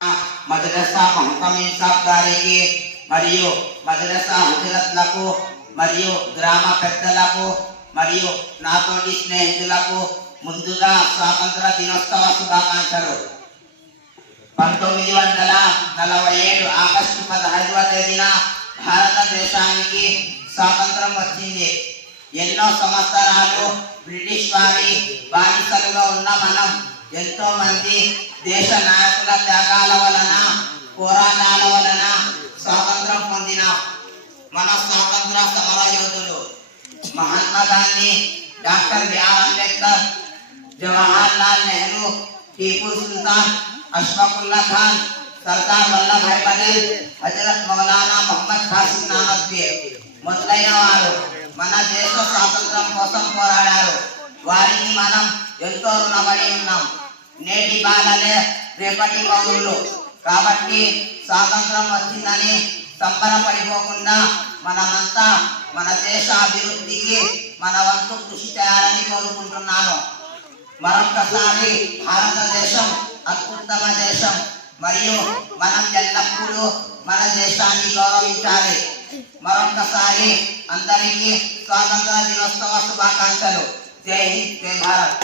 మద్రసా మహకమీన్ సాబ్ గారికి మరియు మద్రసా హజరత్లకు మరియు గ్రామ పెద్దలకు మరియు నాతోటి స్నేహితులకు ముందుగా స్వాతంత్ర దినోత్సవ శుభాకాంక్షలు. 1947 ఆగస్టు 15వ తేదీన భారతదేశానికి స్వాతంత్రం వచ్చింది. ఎన్నో సంవత్సరాలు బ్రిటిష్ వారి బానిసలుగా ఉన్న మనం ఎంతో మంది దేశ నాయకుల త్యాగాల వలన పోరాటాల వలన స్వాతంత్రం పొందిన మన స్వాతంత్ర సమర యోధులు మహాత్మా గాంధీ, డాక్టర్ బిఆర్ అంబేద్కర్, జవహర్ లాల్ నెహ్రూ, టీపు సుల్తాన్, అష్ఫాకుల్లా ఖాన్, సర్దార్ వల్లభాయ్ పటేల్, హజరత్ మౌలానా మొహమ్మద్ ఖాసిం నానక్వి మొదలైన వారు మన దేశ స్వాతంత్రం కోసం పోరాడారు. వారికి మనం ఎంతో రుణపడి ఉన్నాం. నేటి బాలలే రేపటి పౌరులు కాబట్టి స్వాతంత్రం వచ్చిందని సంబరపడిపోకుండా మనమంతా మన దేశ అభివృద్ధికి మన వంతు కృషి చేయాలని కోరుకుంటున్నాను. మరొక్కసారి భారతదేశం అత్యుత్తమ దేశం మరియు మనం ఎల్లప్పుడూ మన దేశాన్ని గౌరవించాలి. మరొక్కసారి అందరికీ స్వాతంత్ర దినోత్సవ శుభాకాంక్షలు. జై హింద్, జై భారత్.